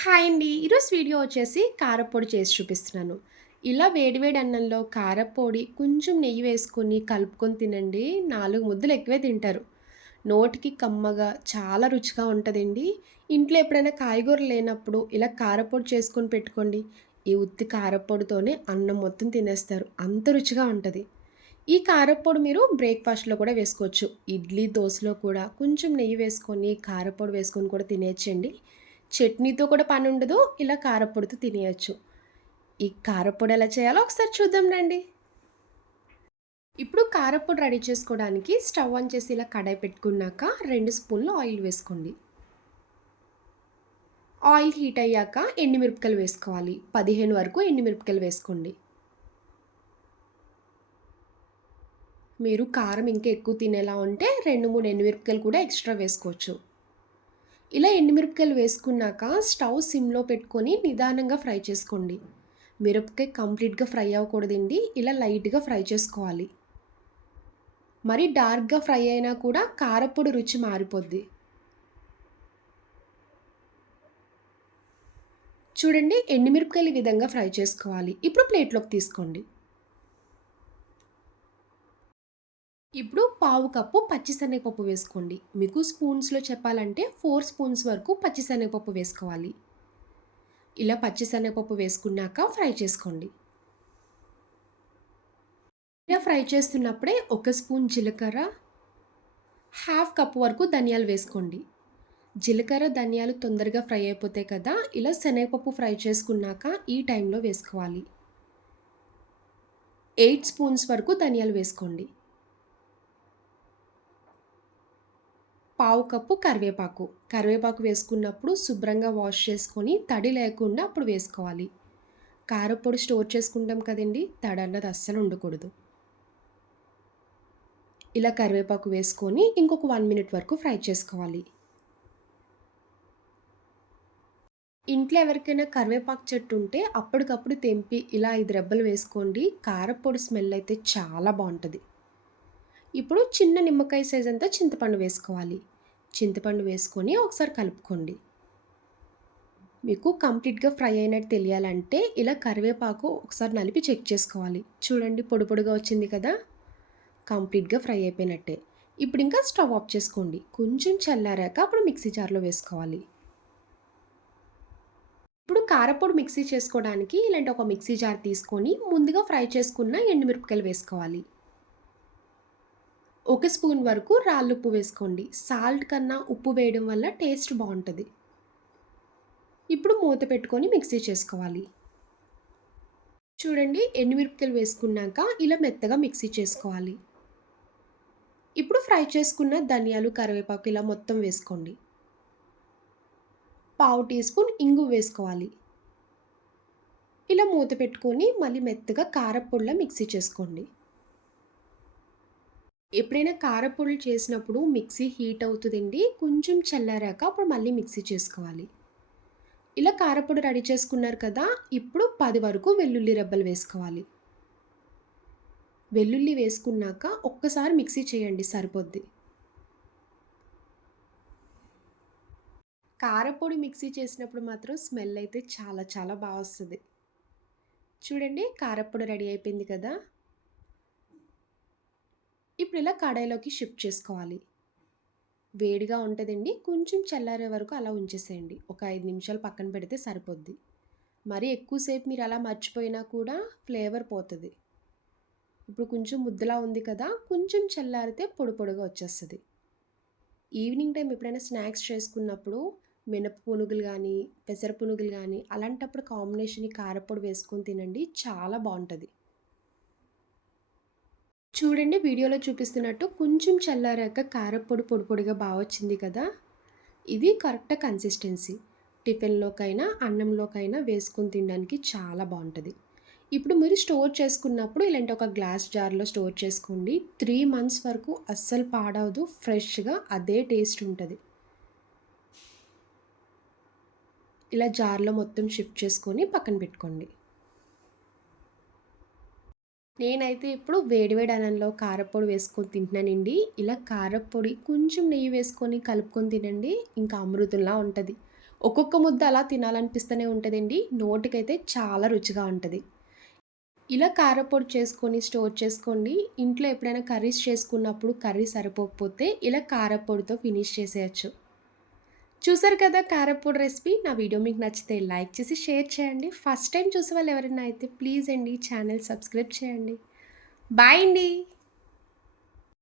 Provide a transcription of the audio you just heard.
Hi అండి. ఈరోజు video వచ్చేసి కారప్పొడి చేసి చూపిస్తున్నాను. ఇలా వేడివేడి అన్నంలో కారప్పొడి కొంచెం నెయ్యి వేసుకొని కలుపుకొని తినండి. నాలుగు ముద్దలు ఎక్కువే తింటారు. నోటికి కమ్మగా చాలా రుచిగా ఉంటుందండి ఇంట్లో ఎప్పుడైనా కాయగూరలు లేనప్పుడు ఇలా కారపొడి చేసుకొని పెట్టుకోండి. ఈ ఉత్తి కారప్పొడితోనే అన్నం మొత్తం తినేస్తారు. అంత రుచిగా ఉంటుంది ఈ కారప్పొడి మీరు బ్రేక్‌ఫాస్ట్‌లో కూడా వేసుకోవచ్చు. ఇడ్లీ, దోశలో కూడా కొంచెం నెయ్యి వేసుకొని, కారప్పొడి వేసుకొని కూడా తినేయొచ్చండి. చట్నీతో కూడా పని ఉండదు ఇలా కారపొడితో తినేయచ్చు ఈ కారపొడి ఎలా చేయాలో ఒకసారి చూద్దాం రండి. ఇప్పుడు కారపొడి రెడీ చేసుకోవడానికి స్టవ్ ఆన్ చేసి ఇలా కడాయి పెట్టుకున్నాక రెండు స్పూన్లు ఆయిల్ వేసుకోండి. ఆయిల్ హీట్ అయ్యాక ఎండుమిరపకాయలు వేసుకోవాలి. 15 వరకు ఎండుమిరపకాయలు వేసుకోండి. మీరు కారం ఇంకా ఎక్కువ తినేలా ఉంటే 2, 3 ఎండుమిరపకాయలు కూడా ఎక్స్‌ట్రా వేసుకోవచ్చు. ఇలా ఎండుమిరపకాయలు వేసుకున్నాక స్టవ్ సిమ్‌లో పెట్టుకొని నిదానంగా ఫ్రై చేసుకోండి. మిరపకాయ కంప్లీట్‌గా ఫ్రై అవ్వకూడదండి. ఇలా లైట్‌గా ఫ్రై చేసుకోవాలి. మరి డార్క్‌గా ఫ్రై అయినా కూడా కారపొడి రుచి మారిపోద్ది. చూడండి ఎండుమిరపకాయలు ఈ విధంగా ఫ్రై చేసుకోవాలి. ఇప్పుడు ప్లేట్‌లోకి తీసుకోండి. ఇప్పుడు పావు కప్పు పచ్చిశనగపప్పు వేసుకోండి. మీకు స్పూన్స్‌లో చెప్పాలంటే ఫోర్ స్పూన్స్ వరకు పచ్చిశనగపప్పు వేసుకోవాలి. ఇలా పచ్చిశనగపప్పు వేసుకున్నాక ఫ్రై చేసుకోండి. ఇలా ఫ్రై చేస్తున్నప్పుడే ఒక స్పూన్ జీలకర్ర, హాఫ్ కప్ వరకు ధనియాలు వేసుకోండి. జీలకర్ర, ధనియాలు తొందరగా ఫ్రై అయిపోతాయి కదా! ఇలా శనగపప్పు ఫ్రై చేసుకున్నాక ఈ టైంలో వేసుకోవాలి. ఎయిట్ స్పూన్స్ వరకు ధనియాలు వేసుకోండి. పావు కప్పు కరివేపాకు. కరివేపాకు వేసుకున్నప్పుడు శుభ్రంగా వాష్ చేసుకొని తడి లేకుండా అప్పుడు వేసుకోవాలి. కారపొడి స్టోర్ చేసుకుంటాం కదండీ! తడన్నది అస్సలు ఉండకూడదు. ఇలా కరివేపాకు వేసుకొని ఇంకొక వన్ మినిట్ వరకు ఫ్రై చేసుకోవాలి. ఇంట్లో ఎవరికైనా కరివేపాకు చెట్టు ఉంటే అప్పటికప్పుడు తెంపి ఇలా ఐదు రెబ్బలు వేసుకోండి. కారప్పొడి స్మెల్ అయితే చాలా బాగుంటుంది ఇప్పుడు చిన్న నిమ్మకాయ సైజ్ అంతా చింతపండు వేసుకోవాలి. చింతపండు వేసుకొని ఒకసారి కలుపుకోండి. మీకు కంప్లీట్‌గా ఫ్రై అయినట్టు తెలియాలంటే ఇలా కరివేపాకు ఒకసారి నలిపి చెక్ చేసుకోవాలి. చూడండి పొడి పొడిగా వచ్చింది కదా! కంప్లీట్‌గా ఫ్రై అయిపోయినట్టే. ఇప్పుడు ఇంకా స్టవ్ ఆఫ్ చేసుకోండి. కొంచెం చల్లారాక అప్పుడు మిక్సీ జార్‌లో వేసుకోవాలి. ఇప్పుడు కారపొడి మిక్సీ చేసుకోవడానికి ఇలాంటి ఒక మిక్సీ జార్ తీసుకొని ముందుగా ఫ్రై చేసుకున్న ఎండుమిరపకాయలు వేసుకోవాలి. ఒక స్పూన్ వరకు రాళ్ళుప్పు వేసుకోండి. సాల్ట్ కన్నా ఉప్పు వేయడం వల్ల టేస్ట్ బాగుంటుంది ఇప్పుడు మూత పెట్టుకొని మిక్సీ చేసుకోవాలి. చూడండి ఎండుమిరపకాయలు వేసుకున్నాక ఇలా మెత్తగా మిక్సీ చేసుకోవాలి. ఇప్పుడు ఫ్రై చేసుకున్న ధనియాలు, కరివేపాకు ఇలా మొత్తం వేసుకోండి. పావు టీ స్పూన్ ఇంగు వేసుకోవాలి. ఇలా మూత పెట్టుకొని మళ్ళీ మెత్తగా కారప్పొడిలా మిక్సీ చేసుకోండి. ఎప్పుడైనా కారపొడి చేసినప్పుడు మిక్సీ హీట్ అవుతుందండి కొంచెం చల్లారాక అప్పుడు మళ్ళీ మిక్సీ చేసుకోవాలి. ఇలా కారపొడి రెడీ చేసుకున్నారు కదా! ఇప్పుడు పది వరకు వెల్లుల్లి రెబ్బలు వేసుకోవాలి. వెల్లుల్లి వేసుకున్నాక ఒక్కసారి మిక్సీ చేయండి సరిపోద్ది. కారపొడి మిక్సీ చేసినప్పుడు మాత్రం స్మెల్ అయితే చాలా చాలా బాగా వస్తుంది చూడండి కారపొడి రెడీ అయిపోయింది కదా! ఇప్పుడు ఇలా కడాయిలోకి షిఫ్ట్ చేసుకోవాలి. వేడిగా ఉంటదండి. కొంచెం చల్లారే వరకు అలా ఉంచేసేయండి. ఒక ఐదు నిమిషాలు పక్కన పెడితే సరిపోద్ది. మరీ ఎక్కువసేపు మీరు అలా మర్చిపోయినా కూడా ఫ్లేవర్ పోతుంది ఇప్పుడు కొంచెం ముద్దలా ఉంది కదా! కొంచెం చల్లారితే పొడి పొడిగా వచ్చేస్తుంది ఈవినింగ్ టైం ఎప్పుడైనా స్నాక్స్ చేసుకున్నప్పుడు మినప పునుగులు కానీ పెసర పునుగులు కానీ అలాంటప్పుడు కాంబినేషన్ కారపొడి వేసుకొని తినండి. చాలా బాగుంటుంది చూడండి వీడియోలో చూపిస్తున్నట్టు కొంచెం చల్లారాక కారపొడి పొడి పొడిగా బాగా వచ్చింది కదా! ఇది కరెక్ట్ కన్సిస్టెన్సీ. టిఫిన్‌లోకైనా, అన్నంలోకైనా వేసుకొని తినడానికి చాలా బాగుంటుంది ఇప్పుడు మీరు స్టోర్ చేసుకున్నప్పుడు ఇలాంటి ఒక గ్లాస్ జార్‌లో స్టోర్ చేసుకోండి. త్రీ మంత్స్ వరకు అస్సలు పాడవదు. ఫ్రెష్‌గా అదే టేస్ట్ ఉంటుంది ఇలా జార్‌లో మొత్తం షిఫ్ట్ చేసుకొని పక్కన పెట్టుకోండి. నేనైతే ఇప్పుడు వేడివేడి అన్నంలో కారపొడి వేసుకొని తింటున్నానండి. ఇలా కారప్పొడి కొంచెం నెయ్యి వేసుకొని కలుపుకొని తినండి. ఇంకా అమృతంలా ఉంటుంది ఒక్కొక్క ముద్ద అలా తినాలనిపిస్తూనే ఉంటుందండి నోటికైతే చాలా రుచిగా ఉంటుంది ఇలా కారపొడి చేసుకొని స్టోర్ చేసుకోండి. ఇంట్లో ఎప్పుడైనా కర్రీస్ చేసుకున్నప్పుడు కర్రీ సరిపోకపోతే ఇలా కారప్పొడితో ఫినిష్ చేసేయచ్చు చూసారు కదా కారపూడి రెసిపీ. నా వీడియో మీకు నచ్చితే లైక్ చేసి, షేర్ చేయండి. ఫస్ట్ టైం చూసే వాళ్ళు ఎవరైనా అయితే ప్లీజ్ అండి ఛానల్ సబ్స్క్రైబ్ చేయండి. బాయ్ అండి.